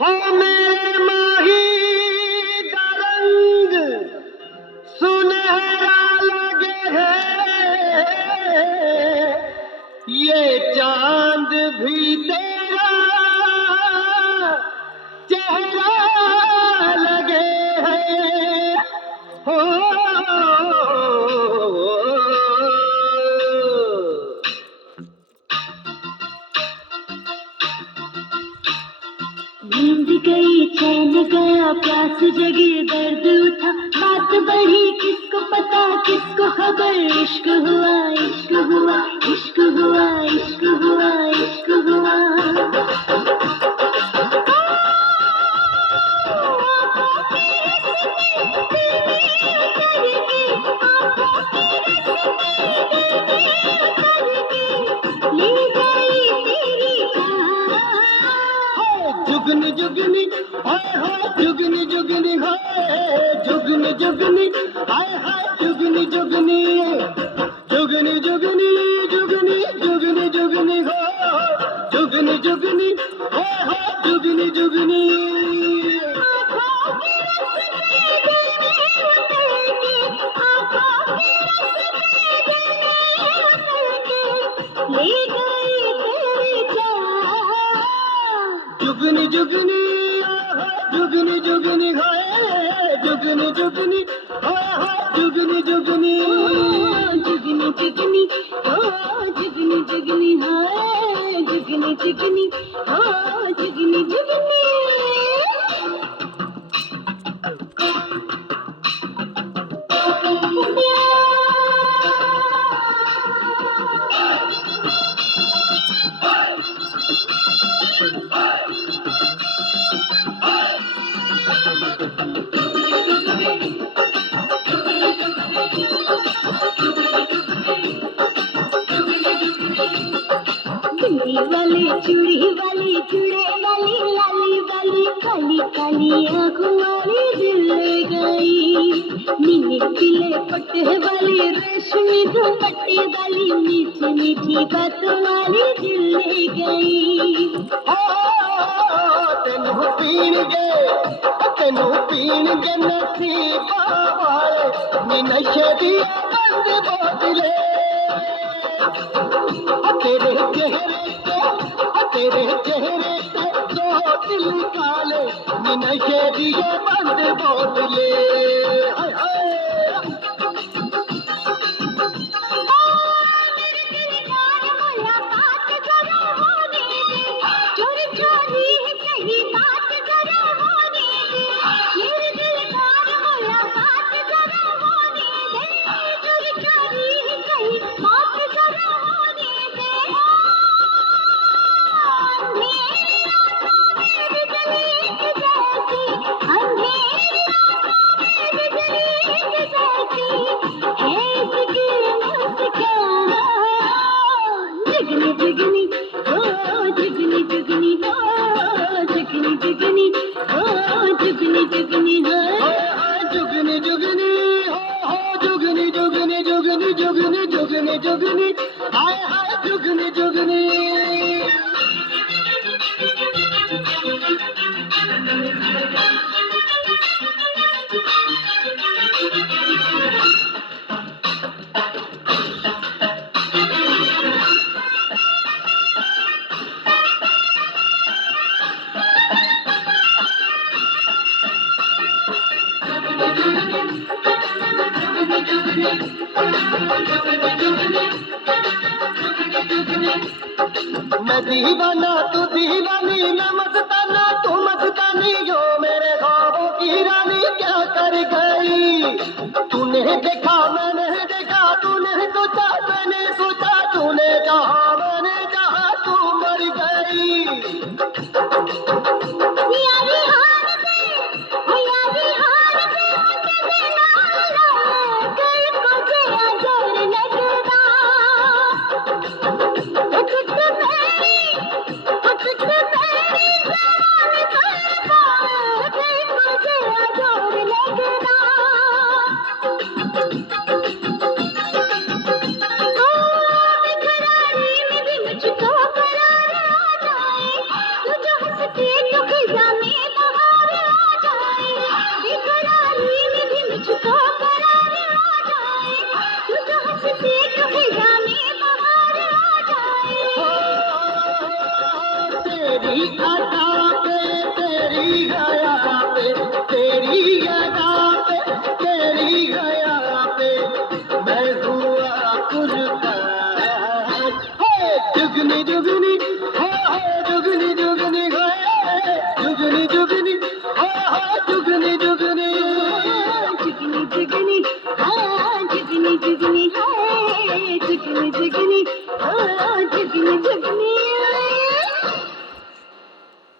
हो मेरे माही का रंग सुनहरा लगे है, ये चांद भी तेरा चेहरा लगे है। हो नींद गई चैन गया प्यास जगी दर्द उठा बात बढ़ी किसको पता किसको खबर इश्क हुआ इश्क हुआ इश्क हुआ इश्क हुआ इश्क हुआ जुगनी जुगनी हाय हाय जुगनी जुगनी हाय जुगनी जुगनी हाय हाय जुगनी जुगनी जुगनी जुगनी जुगनी जुगनी जुगनी हो जुगनी जुगनी हाय हाय जुगनी जुगनी जुगनी जुगनी जुगनी जुगनी हाय जुगनी जुगनी हाय हाय जुगनी जुगनी जुगनी जुगनी ओ जुगनी जुगनी हाय जुगनी जुगनी ओ जुगनी जुगनी बिंदी वाली चूड़ी वाली जुड़े वाली लाली वाली काली काली आंखों वाली दिल ले गई नीले पीले पट्टे वाली रेशमी दुपट्टे वाली मीठी मीठी बातों वाली दिल ले गई तेनू पीण गे नसीबा वाले नी नशे दी बंद बोतले तेरे चेहरे पे दो दिल काले नी नशे दी बंद बोतले हाय हाय जुगनी जुगनी हाय हाय जुगनी जुगनी मैं दीवाना तू दीवानी मैं मस्ताना तू मस्तानी जो मेरे ख्वाबों की रानी क्या कर गई तूने देखा मैंने देखा तूने सोचा मैंने सोचा तूने चाहा मैंने चाहा तू मर गई Let's go. सजनी जो